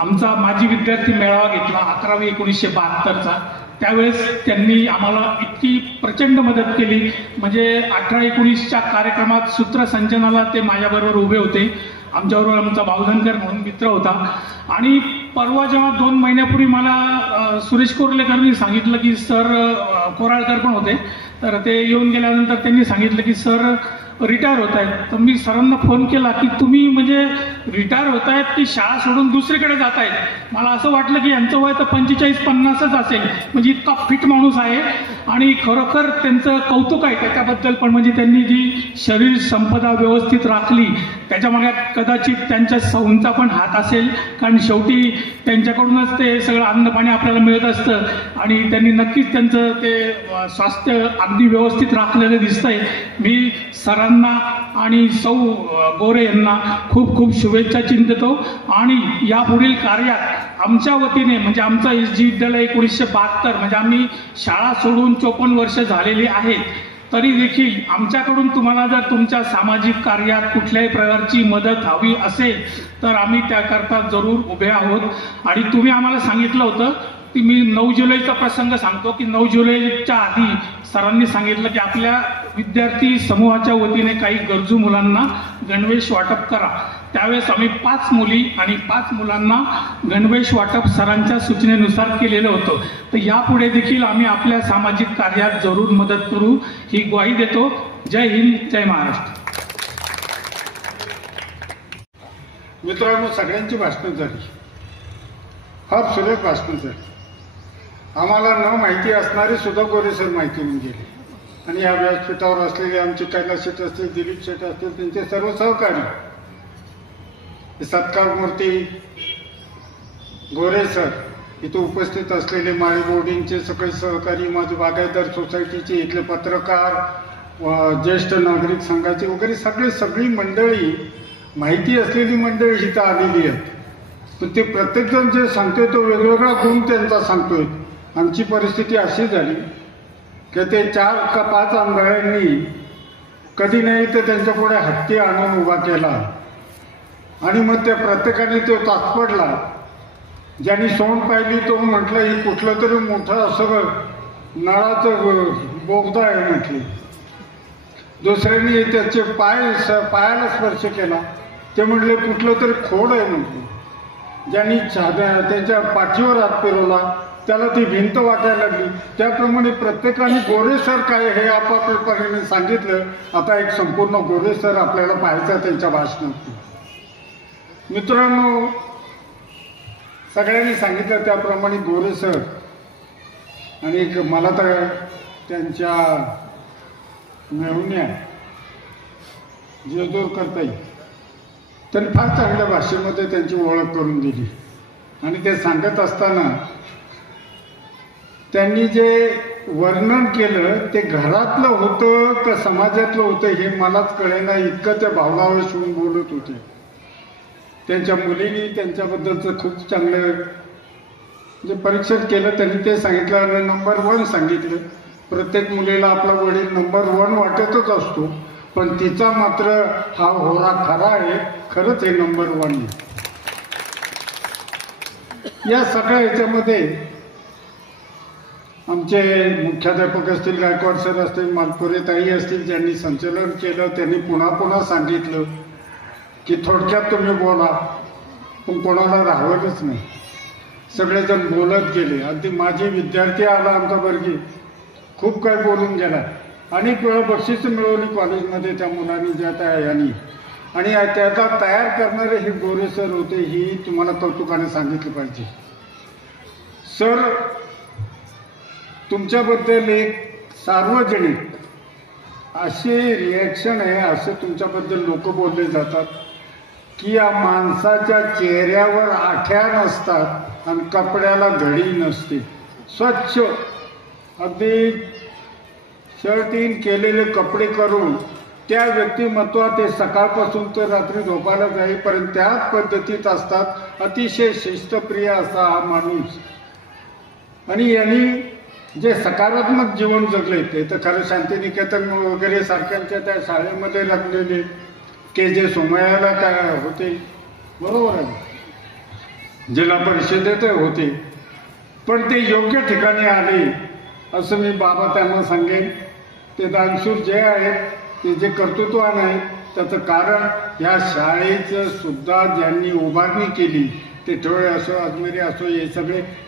आमचा माजी विद्यार्थी मेळावा घेतला 11/1972चा, त्यावेळेस त्यांनी आम्हाला इतकी प्रचंड मदत केली. म्हणजे 18-19च्या कार्यक्रमात सूत्रसंचनाला ते माझ्याबरोबर उभे होते. आमच्याबरोबर आमचा भाऊधनकर म्हणून मित्र होता. आणि परवा जेव्हा 2 महिन्यापूर्वी मला सुरेश कोर्लेकरांनी सांगितलं की सर, कोराळकर पण होते, तर ते येऊन गेल्यानंतर त्यांनी सांगितलं की सर रिटायर होत आहेत. तर मी सरांना फोन केला की तुम्ही म्हणजे रिटायर होत आहेत की शाळा सोडून दुसरीकडे जात आहेत. मला असं वाटलं की यांचं वय तर 45-50च असेल, म्हणजे इतका फिट माणूस आहे. आणि खरोखर त्यांचं कौतुक आहे त्याच्याबद्दल पण. म्हणजे त्यांनी जी शरीर संपदा व्यवस्थित राखली त्याच्यामागे कदाचित त्यांच्या सौंचा पण हात असेल, कारण शेवटी त्यांच्याकडूनच ते सगळं अन्न पाणी आपल्याला मिळत असतं. आणि त्यांनी नक्कीच त्यांचं ते स्वास्थ्य अगदी व्यवस्थित राखलेलं दिसतंय. मी सरांना आणि सौ गोरे यांना खूप खूप शुभेच्छा चिंतितो. आणि यापुढील कार्यात आमच्या वतीने म्हणजे आमचं SG विद्यालय 1972 म्हणजे आम्ही शाळा सोडून 54 वर्ष झालेली आहेत, तरी देखील आमच्याकडून तुम्हाला जर तुमच्या सामाजिक कार्यात कुठल्याही प्रकारची मदत हवी असेल तर आम्ही त्याकरता जरूर उभे आहोत. आणि तुम्ही आम्हाला सांगितलं होतं की मी 9 जुलैचा प्रसंग सांगतो की 9 जुलैच्या आधी सरांनी सांगितलं की आपल्या विद्यार्थी समूहाच्या वतीने काही गरजू मुलांना गणवेश वाटप करा. त्यावेळेस आम्ही 5 मुली आणि 5 मुलांना गणवेश वाटप सरांच्या सूचनेनुसार केलेलं होतं. तर यापुढे देखील आम्ही आपल्या सामाजिक कार्यात जरूर मदत करू ही ग्वाही देतो. जय हिंद, जय महाराष्ट्र. मित्रांनो, सगळ्यांची भाषणं झाली, फार सुरेख भाषणं झाली. आम्हाला न माहिती असणारे सुद्धा गोरे सर माहिती होऊन गेले. आणि या व्यासपीठावर असलेले आमचे कैलास शेठ असतील, दिलीप शेठ असतील, त्यांचे सर्व सहकारी, सत्कार मूर्ती गोरे सर, इथं उपस्थित असलेले माळी बोर्डिंगचे सगळे सहकारी, माझे बागायतदार सोसायटीचे इथले पत्रकार, ज्येष्ठ नागरिक संघाचे वगैरे सगळी मंडळी, माहिती असलेली मंडळी इथं आलेली आहेत. पण ते प्रत्येकजण जे सांगतोय तो वेगवेगळा गुण त्यांचा सांगतोय. आमची परिस्थिती अशी झाली की ते 4 का 5 आंधळ्यांनी कधी नाही तर त्यांच्या पुढे हत्ती आणून उभा केला. आणि मग त्या प्रत्येकाने तो तात्पडला. ज्यांनी सोंड पाहिली तो म्हटलं ही कुठलं तरी मोठं असं नळाचं बोगदा आहे म्हटली. दुसऱ्यांनी त्याचे पायाला स्पर्श केला, ते म्हटले कुठलं तरी खोड आहे म्हटले. ज्यांनी त्यांच्या पाठीवर हात फिरवला त्याला ती भिंत वाटायला लागली. त्याप्रमाणे प्रत्येकाने गोरे सर काय हे आपापल्या परीने सांगितलं. आता एक संपूर्ण गोरे सर आपल्याला पाहायचा त्यांच्या भाषणात. मित्रांनो, सगळ्यांनी सांगितलं त्याप्रमाणे गोरे सर आणि मला तर त्यांच्या मेहुण्या जेजोर करता येईल, त्यांनी फार चांगल्या भाषेमध्ये त्यांची ओळख करून दिली. आणि ते सांगत असताना त्यांनी जे वर्णन केलं ते घरातलं होतं का समाजातलं होतं हे मलाच कळेना, इतकं त्या भावनावर शिवून बोलत होते. त्यांच्या मुलींनी त्यांच्याबद्दलचं खूप चांगलं जे परीक्षण केलं त्यांनी ते सांगितलं आणि नंबर 1 सांगितलं. प्रत्येक मुलीला आपला वडील नंबर 1 वाटतच असतो, पण तिचा मात्र हा होरा खरा आहे, खरंच हे नंबर 1 आहे. या सगळ्या ह्याच्यामध्ये आमचे मुख्याध्यापक असतील, गायकवाड सर असतील, मालपुरे ताई असतील, ज्यांनी संचलन केलं, त्यांनी पुन्हा सांगितलं की थोडक्यात तुम्ही बोला, पण कोणाला राहवलंच नाही. सगळेजण बोलत गेले. अगदी माझे विद्यार्थी आला आमचा वर्गी, खूप काही बोलून गेला. अनेक वेळा बक्षीस मिळवली कॉलेजमध्ये त्या मुलांनी, ज्या त्या यांनी. आणि त्याचा तयार करणारे हे गोरे सर होते, ही तुम्हाला कौतुकाने सांगितलं पाहिजे. सर, तुमच्याबद्दल एक सार्वजनिक असे रिॲक्शन आहे, असे तुमच्याबद्दल लोक बोलले जातात की या माणसाच्या चेहऱ्यावर आठ्या नसतात आणि कपड्याला घडी नसते, स्वच्छ अगदी शर्टीन केलेले कपडे करून त्या व्यक्तिमत्वात ते सकाळपासून तर रात्री झोपायला जाईपर्यंत त्याच पद्धतीत असतात. अतिशय शिस्तप्रिय असा हा माणूस. आणि यांनी जे सकारात्मक जीवन जगले ते तर खरं शांतिनिकेतन वगैरे सारख्यांच्या त्या शाळेमध्ये लागलेले के जे सोमय्याला काय होते, बरोबर आहे, जिल्हा परिषदेत होते, पण ते योग्य ठिकाणी आले असं मी बाबा त्यांना सांगेन. ते दानशूर जे आहेत ते जे कर्तृत्वान आहे त्याचं कारण या शाळेचं सुद्धा ज्यांनी उभारणी केली ते ठोळे असो, अजमेरी असो,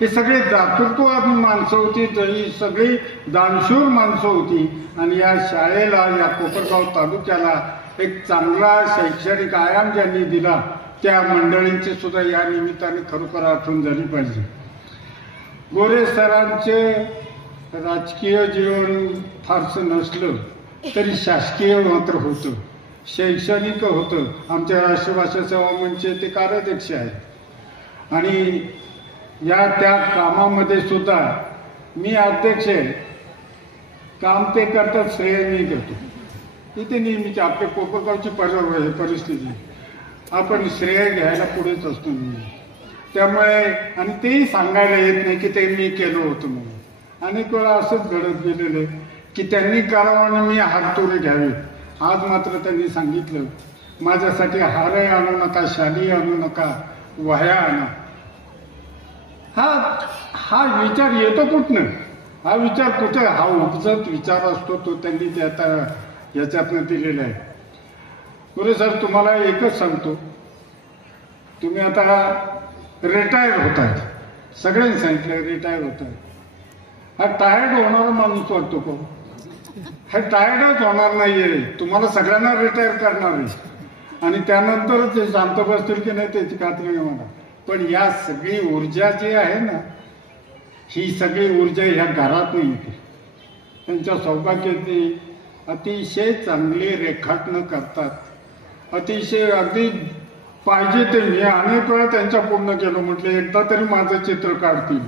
हे सगळे दातृत्व माणसं होती, ही सगळी दानशूर माणसं होती. आणि या शाळेला, या कोपरगाव तालुक्याला एक चांगला शैक्षणिक आयाम ज्यांनी दिला त्या मंडळींची सुद्धा या निमित्ताने खरोखर आठवण झाली पाहिजे. गोरे सरांचे राजकीय जीवन फारसं नसलं तरी शासकीय मात्र होतं, शैक्षणिक होतं. आमच्या राष्ट्रभाषा सेवा मंचचे ते कार्याध्यक्ष आहेत आणि या त्या कामामध्ये सुद्धा मी अध्यक्ष आहे. काम ते करतात, श्रेय मी घेतो. इथे नेहमीची आपल्या कोपरगावची परिस्थिती, आपण श्रेय घ्यायला पुढेच असतो मी. त्यामुळे आणि तेही सांगायला येत नाही की ते मी केलं होतं म्हणून. अनेक वेळा असंच घडत गेलेलं आहे की त्यांनी करावं आणि मी हाततोरे घ्यावे. आज मात्र त्यांनी सांगितलं माझ्यासाठी हारही आणू नका, शाली आणू नका, वह्या आणा. हा विचार येतो कुठनं? हा विचार कुठे? हा उपजत विचार असतो, तो त्यांनी त्या याच्यातनं दिलेला आहे. बरं सर, तुम्हाला एकच सांगतो, तुम्ही आता रिटायर होत आहे, सगळ्यांनी सांगितलं रिटायर होत आहे. हा टायर्ड होणारा माणूस वाटतो का? हा टायर्डच होणार नाहीये, तुम्हाला सगळ्यांना रिटायर करणार आहे आणि त्यानंतरच ते शांत बसतील की नाही त्याची खात्री नाही मला. पण या सगळी ऊर्जा जी आहे ना, ही सगळी ऊर्जा ह्या घरात नाही येते. त्यांच्या सौभाग्याची अतिशय चांगले रेखाटनं करतात, अतिशय अगदी पाहिजे ते. मी अनेक वेळा त्यांच्या पूर्ण केलं, म्हटलं एकदा तरी माझं चित्र काढतील,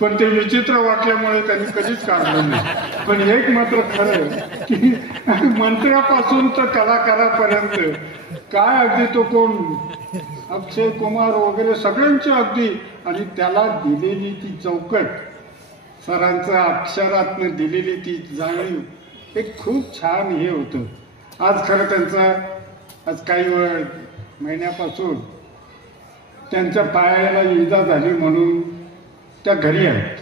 पण ते विचित्र वाटल्यामुळे त्यांनी कधीच काढलं नाही. पण एक मात्र खरं की मंत्र्यापासून तर कलाकारापर्यंत काय अगदी तो कोण अक्षय कुमार वगैरे सगळ्यांची अगदी, आणि त्याला दिलेली ती चौकट, सरांचं अक्षरातनं दिलेली ती जाणीव एक खूप छान हे होतं. आज खरं त्यांचा आज काही वेळ महिन्यापासून त्यांच्या पायाला इजा झाली म्हणून त्या घरी आहेत.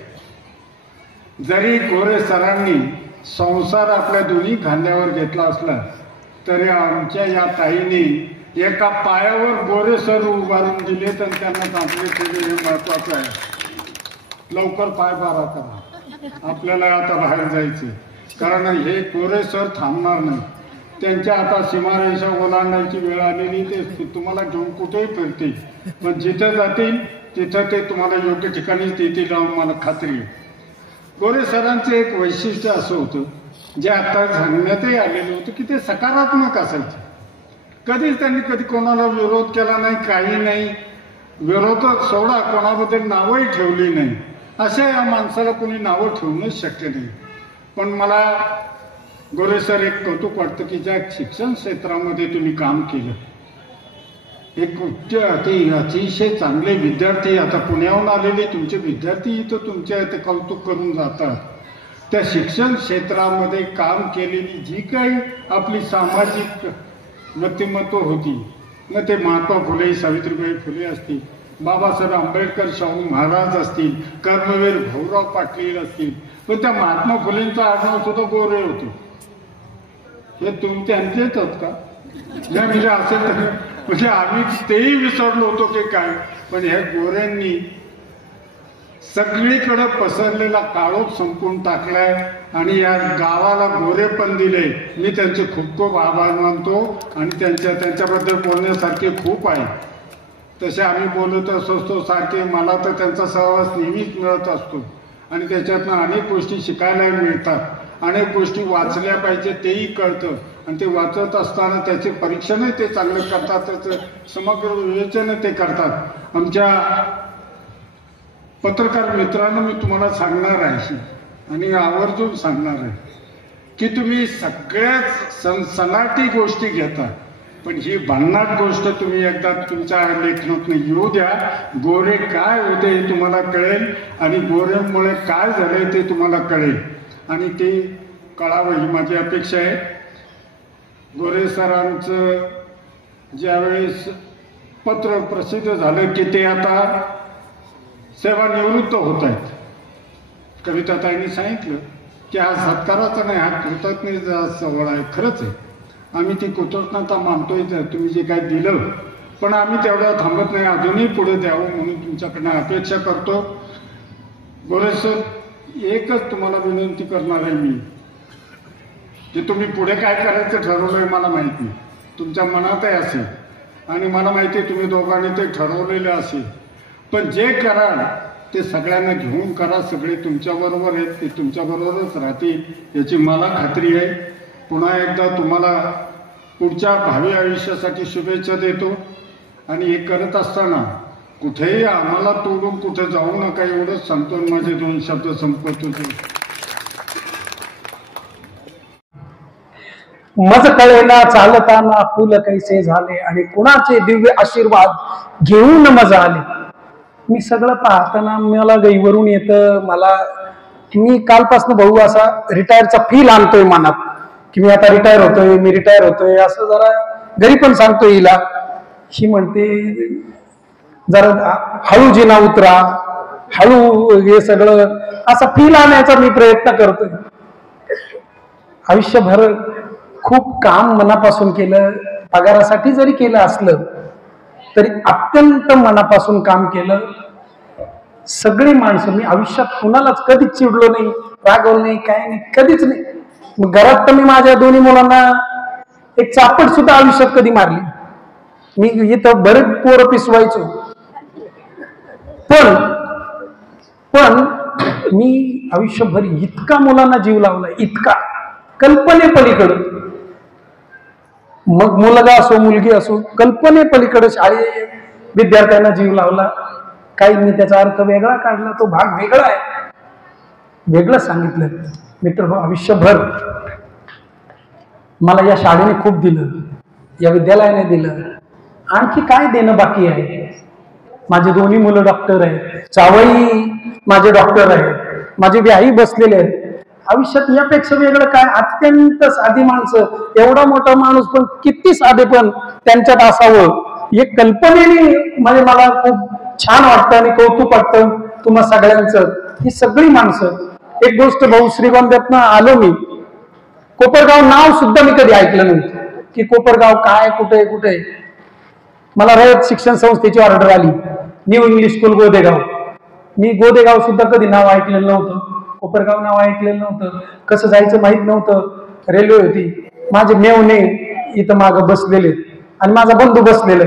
जरी गोरे सरांनी संसार आपल्या दोन्ही खांद्यावर घेतला असला तरी आमच्या या ताईने एका पायावर गोरे सर उभारून दिले तर त्यांना चांगले केले, हे महत्वाचं आहे. लवकर पाय बारा करा, आपल्याला आता बाहेर जायचे, कारण हे गोरे सर थांबणार नाही. त्यांच्या आता सीमारेषा ओलांडण्याची वेळ आलेली, ते तुम्हाला घेऊन कुठेही फिरतील, पण जिथं जातील तिथं ते तुम्हाला योग्य ठिकाणीच देतील राहून मला खात्री आहे. गोरे सरांचं एक वैशिष्ट्य असं होतं जे आता सांगण्यातही आलेलं होतं की ते सकारात्मक असायचे. कधीच त्यांनी कधी कोणाला विरोध केला नाही, काही नाही. विरोधक सोडा, कोणाबद्दल नावही ठेवली नाही. अशा या माणसाला कोणी नावं ठेवणंच शक्य नाही. पण मला गोरे सर एक कौतुक वाटतं की ज्या शिक्षण क्षेत्रामध्ये तुम्ही काम केलं, एक उच्च अतिशय चांगले विद्यार्थी, आता पुण्याहून आलेले तुमचे विद्यार्थी इथं तुमच्या इथे कौतुक करून जातात. त्या शिक्षण क्षेत्रामध्ये काम केलेली जी काही आपली सामाजिक व्यक्तिमत्व होती, मग ते महात्मा फुले, सावित्रीबाई फुले असतील, बाबासाहेब आंबेडकर, शाहू महाराज असतील, कर्मवीर भाऊराव पाटील असतील, पण त्या महात्मा फुलेंचा आडनाव सुद्धा गोरे होते. हे तुम्ही त्यांचेच आहात का? नाही म्हणजे असेल तर म्हणजे आम्ही तेही विसरलो होतो की काय. पण ह्या गोऱ्यांनी सगळीकडे पसरलेला काळोख संपून टाकलाय आणि या गावाला गोरे पण दिले. मी त्यांचे खूप खूप आभार मानतो आणि त्यांच्याबद्दल बोलण्यासारखे खूप आहे. तसे आम्ही बोलत असतो सारखे, मला तर त्यांचा सहवास नेहमीच मिळत असतो आणि त्याच्यातनं अनेक गोष्टी शिकायला मिळतात, अनेक गोष्टी वाचल्या पाहिजे तेही कळतं. आणि ते वाचत असताना त्याचे परीक्षणही ते चांगलं करतात, त्याचं समग्र विवेचन ते करतात. आमच्या पत्रकार मित्रांनो मी तुम्हाला सांगणार आहे आणि आवर्जून सांगणार आहे की तुम्ही सगळ्याच सनाटी गोष्टी घेता, पण ही भन्नाट गोष्ट तुम्ही एकदा तुमच्या लेखनातून येऊ द्या. गोरे काय होते हे तुम्हाला कळेल आणि गोऱ्यामुळे काय झालंय ते तुम्हाला कळेल आणि ते कळावं ही माझी अपेक्षा आहे. गोरे सरांचं ज्यावेळेस पत्र प्रसिद्ध झालं की ते आता सेवानिवृत्त होत आहेत, कविताताईंनी सांगितलं की हा सत्काराचा नाही, हा कृतज्ञतेचा सोहळा आहे. खरंच आहे, आम्ही ती कृतज्ञता मानतोय तुम्ही जे काय दिलं, पण आम्ही तेवढं थांबत नाही, अजूनही पुढे द्यावं म्हणून तुमच्याकडनं अपेक्षा करतो. गोरे सर, एकच तुम्हाला विनंती करणार आहे मी, जे तुम्ही पुढे काय करायचं ठरवलंय मला माहिती, तुमच्या मनातही असेल आणि मला माहिती आहे तुम्ही दोघांनी ते ठरवलेले असेल, पण जे कराल ते सगळ्यांना घेऊन करा. सगळे तुमच्याबरोबर आहेत, ते तुमच्याबरोबरच राहतील याची मला खात्री आहे. पुन्हा एकदा तुम्हाला पुढच्या भावी आयुष्यासाठी शुभेच्छा देतो आणि हे करत असताना कुठेही आम्हाला तोडून कुठे जाऊ नका एवढंच सांगतो. माझे 2 शब्द संपत होते. मज कळेना चालताना फुल कैसे झाले आणि कुणाचे दिव्य आशीर्वाद घेऊन मजा आले. मी सगळं पाहताना मला गैवरून येतं. मी कालपासून भाऊ असा रिटायरचा फील आणतोय मनात की मी आता रिटायर होतोय असं जरा घरी पण सांगतोय हिला. ही म्हणते जरा हळू जिना उतरा, हळू हे सगळं असा फील आणण्याचा मी प्रयत्न करतोय. आयुष्यभर खूप काम मनापासून केलं, पगारासाठी जरी केलं असलं तरी अत्यंत मनापासून काम केलं. सगळी माणसं, मी आयुष्यात कुणालाच कधीच चिडलो नाही, रागवलं नाही, काय नाही, कधीच नाही. घरात तर मी माझ्या 2 मुलांना एक चापट सुद्धा आयुष्यात कधी मारली. मी इथं बरेच पोरं पिसवायचो, पण मी आयुष्यभर इतका मुलांना जीव लावला, इतका कल्पनेपलीकडं, मग मुलगा असो मुलगी असो, कल्पनेपलीकडे शाळेत विद्यार्थ्यांना जीव लावला. काहींनी त्याचा अर्थ वेगळा काढला, तो भाग वेगळा आहे, वेगळं सांगितलं. मित्र, आयुष्यभर मला या शाळेने खूप दिलं, या विद्यालयाने दिलं. आणखी काय देणं बाकी आहे? माझे 2 मुलं डॉक्टर आहेत, जावई माझे डॉक्टर आहेत, माझे व्याही बसलेले आहेत. आयुष्यात यापेक्षा वेगळं काय? अत्यंत साधी माणसं, एवढा मोठा माणूस पण किती साधे पण त्यांच्यात असावं, हे कल्पनेने म्हणजे मला खूप छान वाटतं आणि कौतुक वाटतं तुम्हा सगळ्यांचं. ही सगळी माणसं. एक गोष्ट भाऊ, श्रीगोंद्यातनं आलो मी, कोपरगाव नाव सुद्धा मी कधी ऐकलं नव्हतं की कोपरगाव काय, कुठे. मला रयत शिक्षण संस्थेची ऑर्डर आली, न्यू इंग्लिश स्कूल गोदेगाव. मी गोदेगाव सुद्धा कधी नाव ऐकलेलं नव्हतं, कोपरगाव नाव ऐकलेलं नव्हतं, कसं जायचं माहित नव्हतं. रेल्वे होती, माझे मेवणे इथं मागं बसलेले आणि माझा बंधू बसलेला.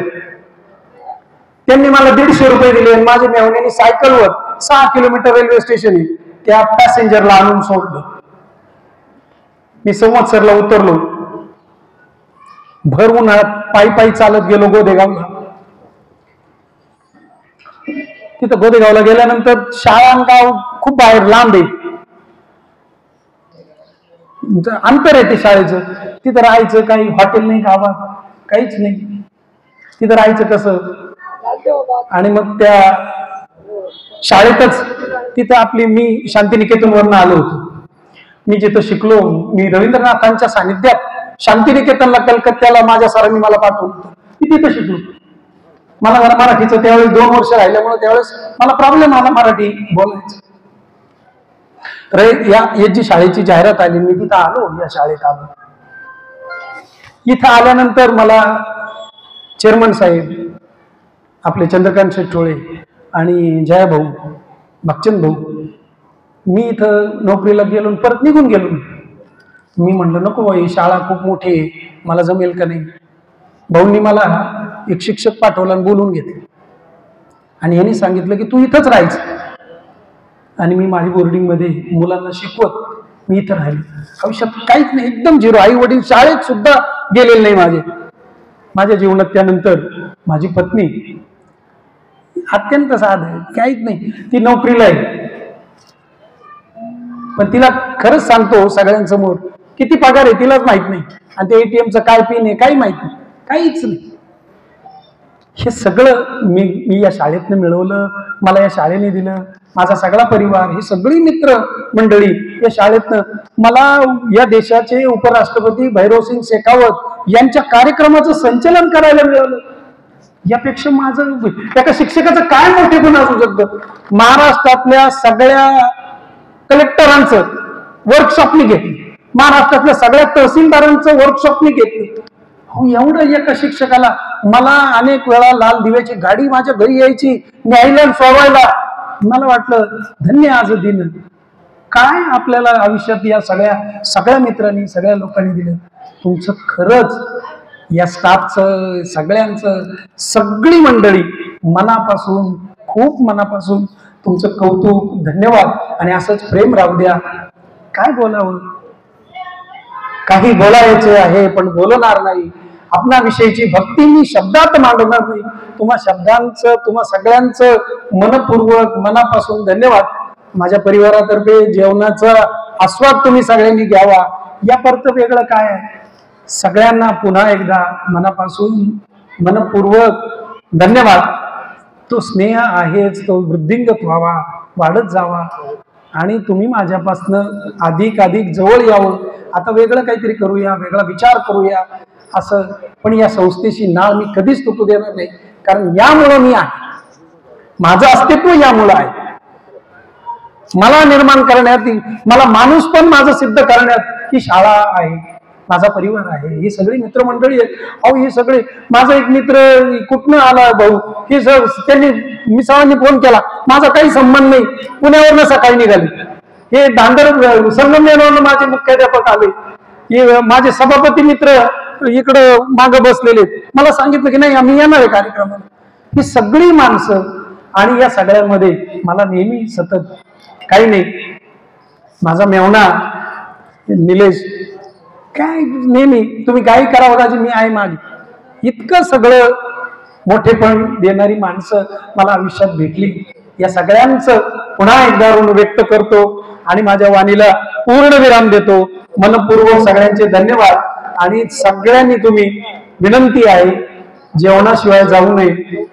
त्यांनी मला 150 रुपये दिले आणि माझ्या मेवण्याने सायकलवर 6 किलोमीटर रेल्वे स्टेशन त्या पॅसेंजरला आणून सोडलं. मी संवत्सरला उतरलो, भर उन्हाळ्यात पायी चालत गेलो गोदेगावला. तिथं गोदेगावला गेल्यानंतर शाळा गाव खूप बाहेर लांब आहे, अंतर आहे ते शाळेचं. तिथं राहायचं, काही हॉटेल नाही गावात, काहीच नाही. तिथं राहायचं कसं? आणि मग त्या शाळेतच तिथं आपली, मी शांतिनिकेतनवरून आलो होतो. मी जिथं शिकलो, मी रवींद्रनाथांच्या सानिध्यात शांतिनिकेतनला कलकत्त्याला माझ्या सरांनी मला पाठवलं होतं. मी तिथं शिकलो. मला जरा मराठीचं त्यावेळेस 2 वर्ष राहिल्यामुळे त्यावेळेस मला प्रॉब्लेम आला मराठी बोलायचं. या जी शाळेची जाहिरात आली, मी तिथं आलो, या शाळेत आलो. इथं आल्यानंतर मला चेअरमन साहेब आपले चंद्रकांत शेट्टोळे आणि जयाभाऊ, भक्चंद भाऊ, मी इथं नोकरीला गेलो, परत निघून गेलो. मी म्हणलं नको, ही शाळा खूप मोठी आहे, मला जमेल का नाही. भाऊंनी मला एक शिक्षक पाठवला आणि बोलून घेतले आणि यांनी सांगितलं की तू इथंच राहायचं. आणि मी माझी बोर्डिंगमध्ये मुलांना शिकवत मी इथं राहिले. आयुष्यात काहीच नाही, एकदम 0. आई वडील शाळेत सुद्धा गेलेले नाही माझ्या जीवनात. त्यानंतर माझी पत्नी अत्यंत साधं, काहीच नाही, ती नोकरीला आहे. पण तिला खरंच सांगतो सगळ्यांसमोर किती पगार आहे तिलाच माहित नाही, आणि ते ATMचं काय पिन आहे काही माहित नाही, काहीच नाही. हे सगळं मी या शाळेतनं मिळवलं, मला या शाळेने दिलं. माझा सगळा परिवार, ही सगळी मित्र मंडळी या शाळेतनं मला या देशाचे उपराष्ट्रपती भैरवसिंग शेखावत यांच्या कार्यक्रमाचं संचलन करायला मिळालं. यापेक्षा माझं एका शिक्षकाचं काय मोठे गुण असू शकतं. महाराष्ट्रातल्या सगळ्या कलेक्टरांचं वर्कशॉप मी घेतली, महाराष्ट्रातल्या सगळ्या तहसीलदारांचं वर्कशॉप मी घेतली. एवढं एका शिक्षकाला मला अनेक वेळा लाल दिव्याची गाडी माझ्या घरी यायची, न्यायला सोडवायला. मला वाटलं धन्य आज दिन. काय आपल्याला आयुष्यात या सगळ्या मित्रांनी सगळ्या लोकांनी दिलं. तुमचं खरंच या स्टाफचं सगळ्यांचं सगळी मंडळी मनापासून खूप मनापासून तुमचं कौतुक, धन्यवाद. आणि असंच प्रेम राहू द्या. काय बोलावं, काही बोलायचे आहे पण बोलणार नाही. आपणाविषयीची भक्ती मी शब्दात मांडणार नाही. तुम्हा सगळ्यांचं मनपूर्वक मनापासून धन्यवाद. माझ्या परिवारातर्फे जेवणाचा आस्वाद तुम्ही सगळ्यांनी घ्यावा. या परत वेगळं काय आहे. सगळ्यांना पुन्हा एकदा मनापासून मनपूर्वक धन्यवाद. तो स्नेह आहेच, तो वृद्धिंगत व्हावा, वाढत जावा, आणि तुम्ही माझ्यापासनं अधिक जवळ यावं. आता वेगळं काहीतरी करूया, वेगळा विचार करूया असं. पण या संस्थेची नाळ मी कधीच तुटू देणार नाही, कारण यामुळं मी आहे, माझं अस्तित्व यामुळं आहे. मला निर्माण करण्यात, मला माणूस पण माझं सिद्ध करण्यात ही शाळा आहे, माझा परिवार आहे, ही सगळी मित्रमंडळी आहेत. अहो हे सगळे, माझा एक मित्र कुठनं आला भाऊ, हे त्यांनी मिसाळांनी फोन केला, माझा काही संबंध नाही, पुण्यावरनं सकाळी निघाली. हे दांडर संगमनेरवरनं माझे मुख्याध्यापक आले, हे माझे सभापती मित्र इकडं मागं बसलेले, मला सांगितलं की नाही आम्ही येणार आहे कार्यक्रमाला. ही सगळी माणसं, आणि या सगळ्यांमध्ये मला नेहमी सतत काही नाही, माझा मेवणा निलेश, काय नेहमी तुम्ही काही करा बघाजी मी आहे मागे. इतकं सगळं मोठेपण देणारी माणसं मला आयुष्यात भेटली. या सगळ्यांचं पुन्हा एकदा ऋण व्यक्त करतो आणि माझ्या वाणीला पूर्ण विराम देतो. मनपूर्वक सगळ्यांचे धन्यवाद. आणि सगळ्यांनी तुम्ही, विनंती आहे, जेवणाशिवाय जाऊ नये.